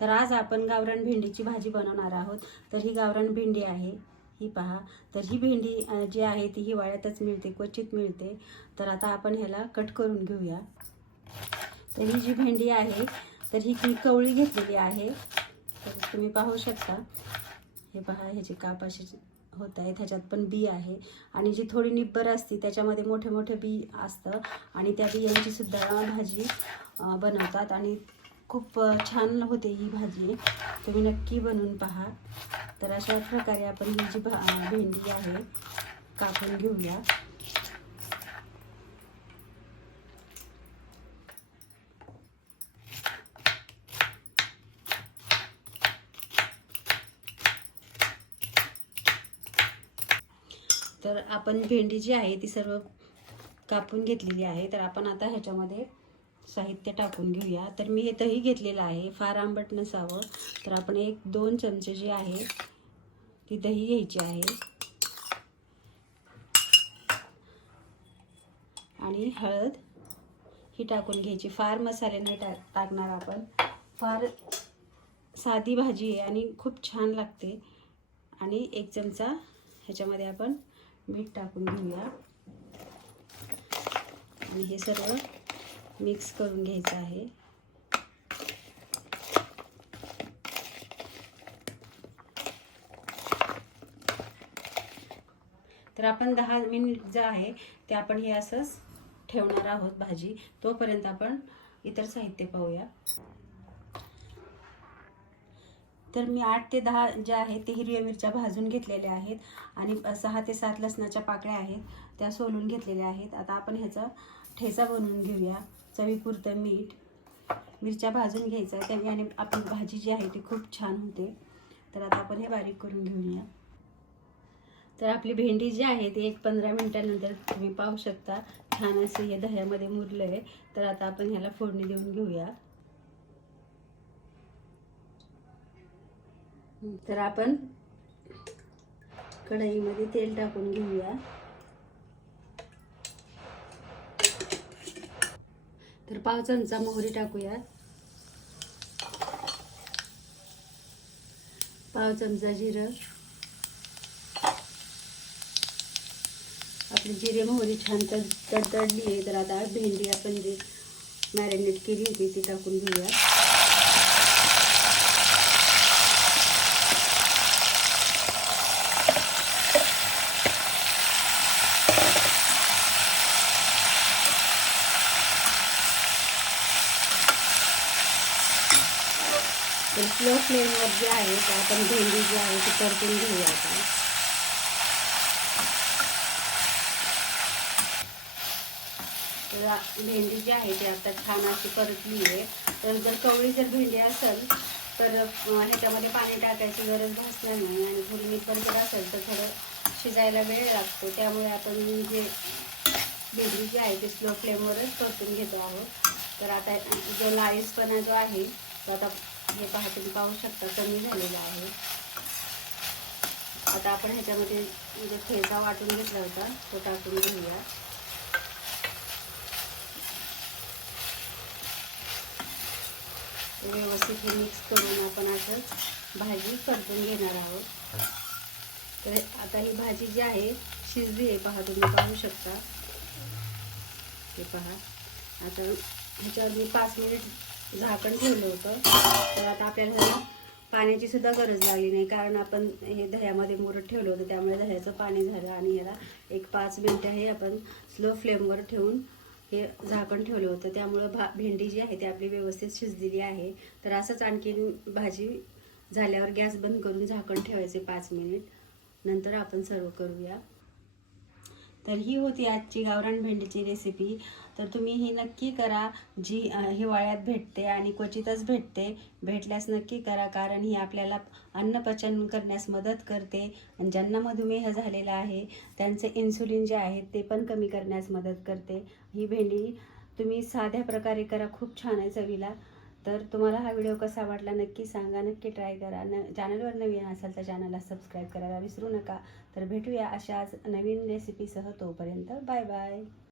तर आज आपण गावरान भेंडीची भाजी बनवणार आहोत. तर ही गावरान भेंडी आहे. ही पहा. तर ही भेंडी जी आहे ती हिवाळ्यातच मिळते क्वचित मिळते. तर आता आपण ह्याला कट करून घेऊया. तर ही जी भेंडी आहे तर ही मी कवळी घेतलेली आहे. तर तुम्ही पाहू शकता. हे पहा ह्याची काप अशी होत आहे त्याच्यात पण बी आहे. आणि जी थोडी निब्बर असते त्याच्यामध्ये मोठे मोठे बी असतं. आणि त्या बियांची सुद्धा भाजी बनवतात. आणि खूप छान होते ही भाजी. तुम्ही नक्की बनवून पहा. तर अशा प्रकारे आपण ही जी भा भेंडी आहे कापून घेऊया. तर आपण भेंडी जी आहे ती सर्व कापून घेतलेली आहे. तर आपण आता ह्याच्यामध्ये साहित्य टाकून घेऊया. तर मी हे दही घेतलेलं आहे. फार आंबट नसावं. तर आपण एक दोन चमचे जे आहे ती दही घ्यायची आहे. आणि हळद ही टाकून घ्यायची. फार मसाले नाही टाक टाकणार आपण. फार साधी भाजी आहे आणि खूप छान लागते. आणि एक चमचा ह्याच्यामध्ये आपण मीठ टाकून घेऊया. आणि हे सर्व मिक्स करून घ्यायचं आहे. तर आपण दहा मिनिट जे आहे ते आपण हे असंच ठेवणार आहोत भाजी. तोपर्यंत आपण इतर साहित्य पाहूया. तर मी आठ ते दहा ज्या आहेत ते हिरव्या मिरच्या भाजून घेतलेल्या आहेत. आणि सहा ते सात लसणाच्या पाकळ्या आहेत त्या सोलून घेतलेल्या आहेत. आता आपण ह्याचा ठेचा बनवून घेऊया. चवीपुरतं मीठ. मिरच्या भाजून घ्यायचा त्याने आपली भाजी जी आहे ती खूप छान होते. तर आता आपण हे बारीक करून घेऊया. तर आपली भेंडी जी आहे ती एक पंधरा मिनटानंतर तुम्ही पाहू शकता. छान असे हे दह्यामध्ये मुरलं आहे तर आता आपण ह्याला फोडणी देऊन घेऊया. तर आपण कढईमध्ये तेल टाकून घेऊया. तर पाव चमचा मोहरी टाकूयात. पाव चमचा जिरं. आपली जिरे मोहरी छान तर तडतडली आहे तर आता भेंडी आपण जे मॅरिनेट केली होती ती टाकून घेऊया तर स्लो फ्लेमवर जे आहे ते आपण भेंडी जी आहे ती परतून घेऊया आता तर भेंडी जी आहे ती आता छान अशी परतली आहे. तर जर कवळी जर भेंडी असेल तर ह्याच्यामध्ये पाणी टाकायची गरज भासणार नाही आणि थोडी निपर जर असेल तर थोडं शिजायला वेळ लागतो. त्यामुळे आपण जे भेंडी जी आहे ती स्लो फ्लेमवरच परतून घेतो आहोत. तर आता जो लाईसपणा जो आहे तो आता हे पहा तुम्ही पाहू शकता कमी झालेलं आहे. आता आपण ह्याच्यामध्ये म्हणजे ठेचा वाटून घेतला होता तो टाकून घेऊया. व्यवस्थित हे मिक्स करून आपण असं भाजी परतून घेणार आहोत. तर आता ही भाजी जी आहे शिजली आहे पहा तुम्ही पाहू शकता. हे पहा आता ह्याच्यावर मी पाच मिनिट झाकण ठेवलं होतं. तर आता आपल्याला पाण्याची सुद्धा गरज लागली नाही. कारण आपण हे दह्यामध्ये मुरत ठेवलं होतं. त्यामुळे दह्याचं पाणी झालं आणि याला एक पाच मिनटं हे आपण स्लो फ्लेमवर ठेवून हे झाकण ठेवलं होतं. त्यामुळं भा भेंडी जी आहे ती आपली व्यवस्थित शिजलेली आहे. तर असंच आणखीन भाजी झाल्यावर गॅस बंद करून झाकण ठेवायचे पाच मिनिट. नंतर आपण सर्व करूया. तर ही होती आजची गावरान भेंडीची रेसिपी तर तुम्ही ही नक्की करा. जी हिवाळ्यात भेटते आणि क्वचितच भेटते भेटल्यास नक्की करा कारण ही आपल्याला अन्नपचन करण्यास मदत करते. आणि ज्यांना मधुमेह झालेला आहे त्यांचे इन्सुलिन जे आहे ते पण कमी करण्यास मदत करते. ही भेंडी तुम्ही साध्या प्रकारे करा. खूप छान आहे चवीला. तर तुम्हाला हा व्हिडिओ कसा वाटला नक्की सांगा नक्की ट्राय करा. न चॅनलवर नवीन असाल तर चॅनलला सबस्क्राईब करायला विसरू नका. तर भेटूया अशाच नवीन रेसिपीसह तोपर्यंत. Bye bye